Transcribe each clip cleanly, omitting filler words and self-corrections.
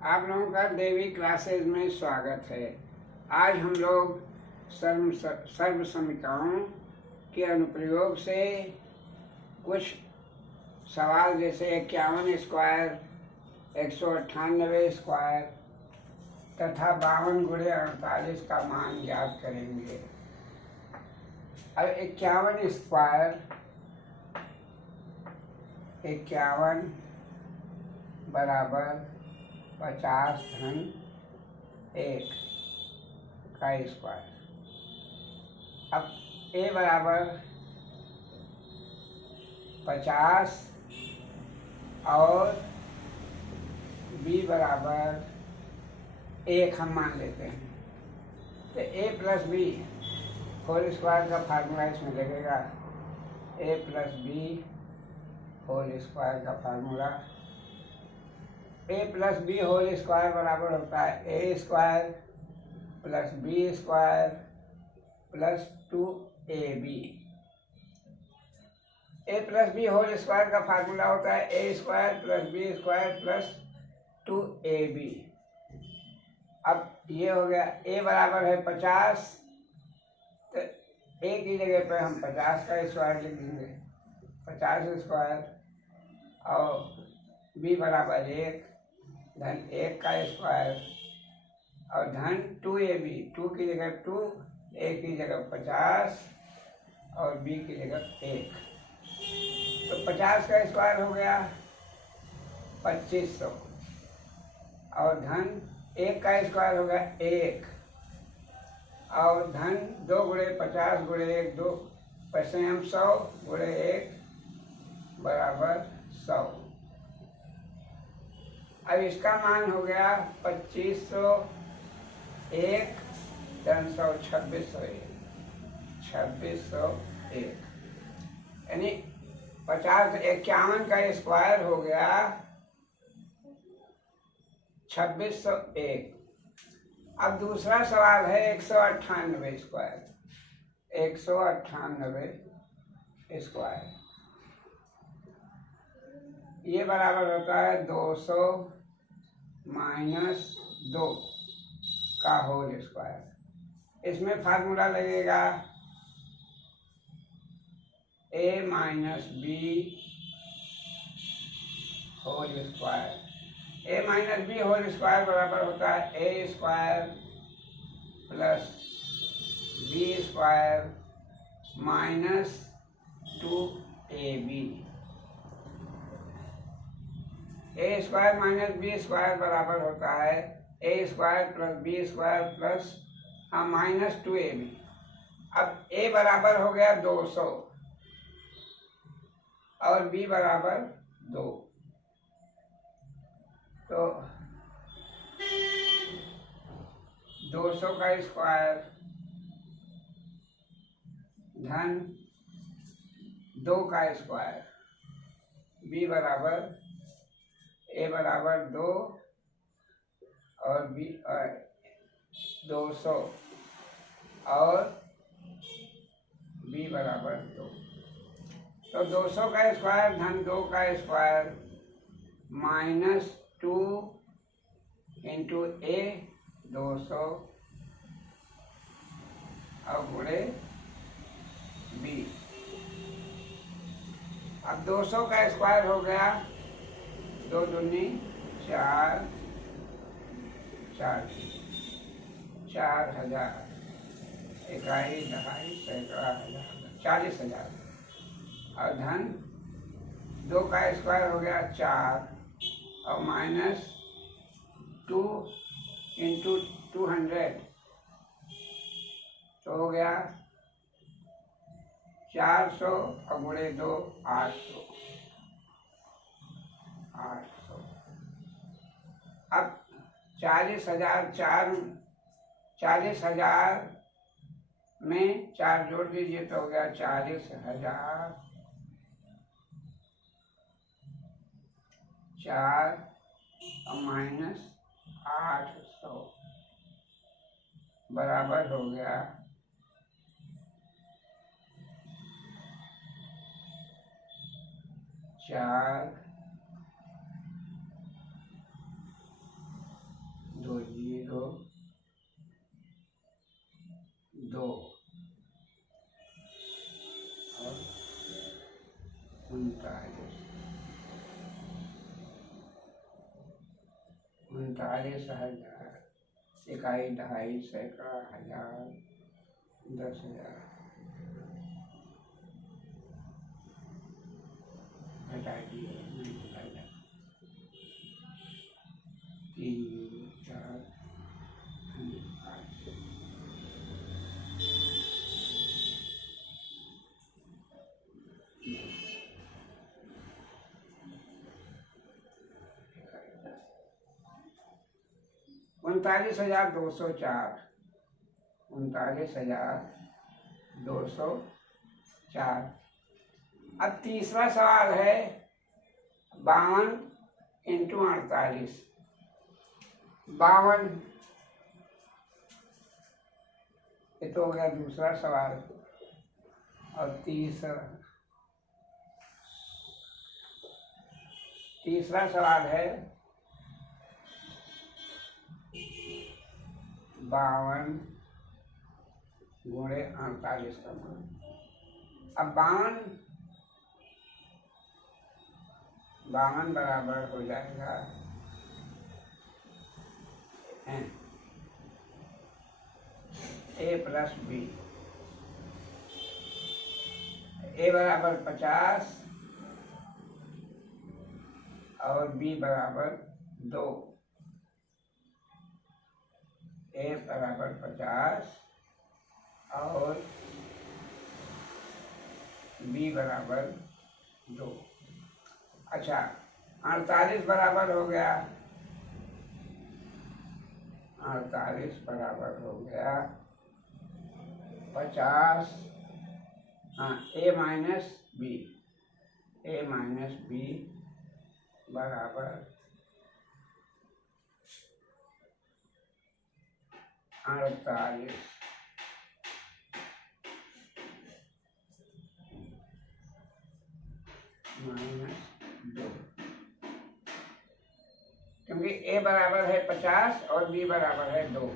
आप लोगों का देवी क्लासेज में स्वागत है। आज हम लोग सर्व समीकरणों के अनुप्रयोग से कुछ सवाल जैसे 51 स्क्वायर, 198 स्क्वायर तथा 52 गुणे 48 का मान ज्ञात करेंगे। अब 51 स्क्वायर 51 बराबर 50 धन 1 का स्क्वायर। अब a बराबर 50 और b बराबर 1 हम मान लेते हैं, तो a plus B whole square का फार्मूला इसमें लगेगा। a plus B whole square का formula a plus B whole square बराबर होता है a square plus B square plus 2ab। a plus B whole square का फार्मूला होता है a square plus B square plus 2ab। अब ये हो गया a बराबर है 50, तो a की जगह पे हम 50 का स्क्वायर लिख देंगे, 50 स्क्वायर, और b बराबर 1 धन 1 का स्क्वायर और धन 2ab, 2 की जगह 2, a की जगह 50 और b की जगह 1। तो 50 का स्क्वायर हो गया 2500 और धन 1 का स्क्वायर हो गया 1 और धन 2 गुणे 50 गुणे 1 2 पचम 100 गुणे 1 बराबर 100। अब इसका मान हो गया 2500 1 धन 100 2601, 2601 यानी 51 का स्क्वायर हो गया 2601। अब दूसरा सवाल है 198 स्क्वायर, 198 स्क्वायर, ये बराबर होता है 200 माइनस 2 का होल स्क्वायर। इसमें फार्मूला लगेगा a minus B whole square. a minus B whole square बराबर होता है a square plus B square minus 2ab। a square minus B square बराबर होता है a square plus B square plus minus 2ab। अब a बराबर हो गया 200 और b बराबर 2, तो 200 का स्क्वायर धन 2 का स्क्वायर, b बराबर a बराबर 2 और b 200 और b बराबर 2, तो 200 का स्क्वायर धन 2 का स्क्वायर माइनस 2 इंटू a 200 और गुणे b। अब 200 का स्क्वायर हो गया 2 दूनी 4, 4000, इकाई दहाई सैकड़ा हजार 40,000 और धन 2 का स्क्वायर हो गया 4 और माइनस 2 इंटू 200, तो हो गया 400 और गुणे 2 800। अब 40,000 में 4 जोड़ दीजिए तो हो गया 40,000 4 और माइनस 800 बराबर हो गया 4 इंटू 2 और 39,000 इकाई, दहाई, सैकड़ा, हजार, 10,000 घटा दिए, 3, 4, 8। 39,204, 39,204। अब तीसरा सवाल है 52 इंटू 48। 52, ये तो हो गया दूसरा सवाल। और तीसरा सवाल है 52 गुणे 48 का मान। अब 52 बराबर हो जाएगा a प्लस बी। a बराबर 50 और b बराबर 2। a बराबर 50 और b बराबर 2। अच्छा, 48 बराबर हो गया, 48 बराबर हो गया 50, हाँ, a माइनस बी बराबर 48 माइनस 2, क्योंकि a बराबर है 50 और b बराबर है 2,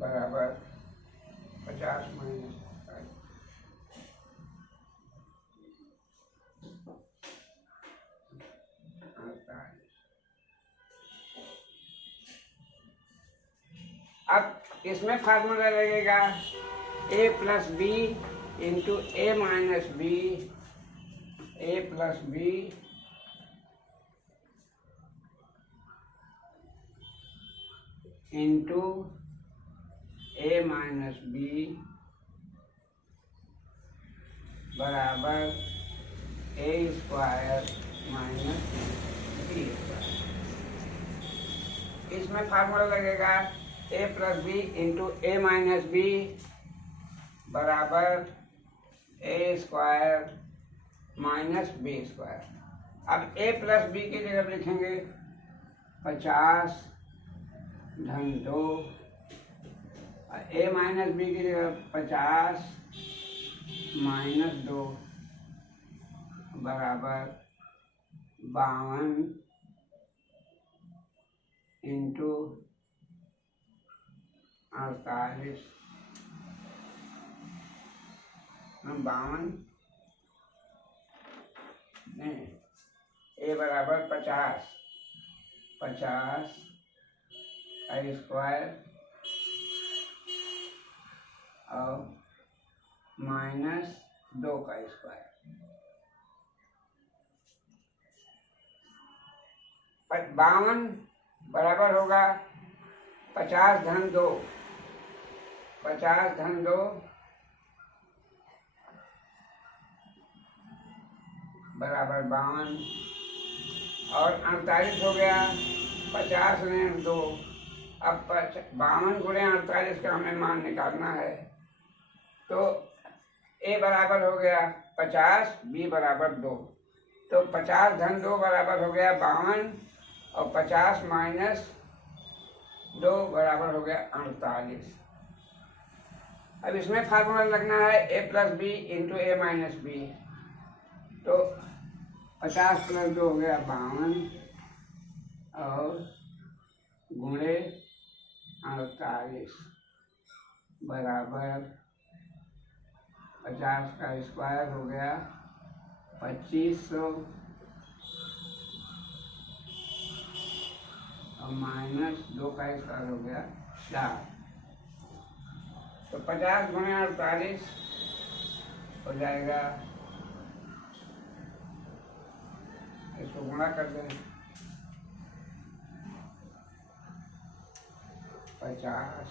बराबर 50 माइनस 48। अब इसमें फार्मूला लगेगा a plus B into a minus B, a plus B into a minus B बराबर a square minus B square. इसमें फार्मूला लगेगा a plus B into a minus B बराबर a square minus B square. अब a plus B की जगह लिखेंगे 50 धन 2, और a माइनस बी की जगह 50 माइनस 2 बराबर 52 इंटू 48, 52 नहीं, a बराबर 50 आई स्क्वायर और माइनस 2 का स्क्वायर। 52 बराबर होगा 50 धन 2, 50 धन 2 बराबर 52 और 48 हो गया 50 में 2। अब 52 गुणे 48 का हमें मान निकालना है, तो a बराबर हो गया 50, b बराबर 2, तो 50 धन 2 बराबर हो गया 52 और 50 माइनस 2 बराबर हो गया 48। अब इसमें फार्मूला लगना है a plus B into a minus B, तो 50 प्लस 2 हो गया 52 और गुणे 48 बराबर 50 का स्क्वायर हो गया 2500 और -2 का स्क्वायर हो गया 4। तो 50 गुणे 48 हो जाएगा, इसको गुणा कर दें 50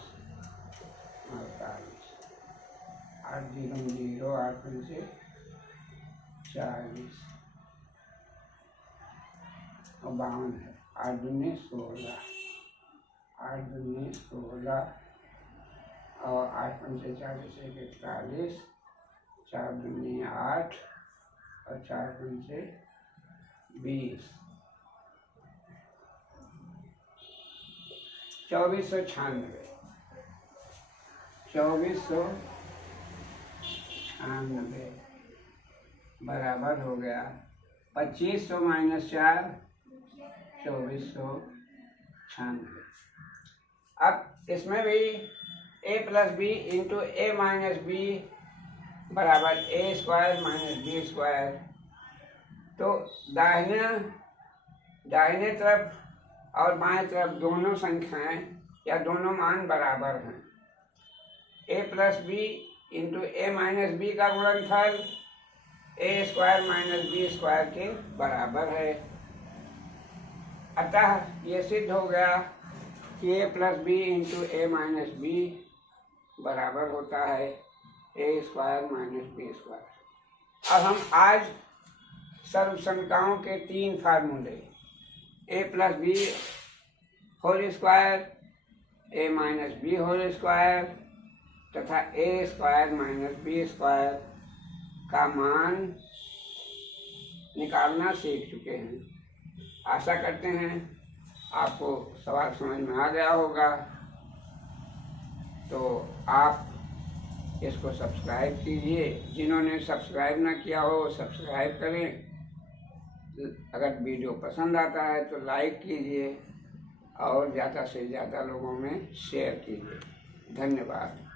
48 8 0 0 8 5 40 और 52 है। 8 दूनी 16 8 दूनी 16 और 8 5 40 41 4 दूनी 8 और 4 5 20 2496 बराबर हो गया 2500 - 4 2496। अब इसमें भी a + b × a - b बराबर a² - b²। तो दाहिने तरफ और बाएं तरफ दोनों संख्याएं या दोनों मान बराबर हैं। a + b × a - b का गुणनफल a² - b² के बराबर है। अतः ये सिद्ध हो गया कि a + b × a - b बराबर होता है a² - b²। अब हम आज सर्वसंख्याओं के 3 फार्मूले a + b whole square, a - b whole square तथा a² - b² का मान निकालना सीख चुके हैं। आशा करते हैं आपको सवाल समझ में आ गया होगा। तो आप इसको सब्सक्राइब कीजिए, जिन्होंने सब्सक्राइब ना किया हो सब्सक्राइब करें। अगर वीडियो पसंद आता है तो लाइक कीजिए और ज़्यादा से ज़्यादा लोगों में शेयर कीजिए। धन्यवाद।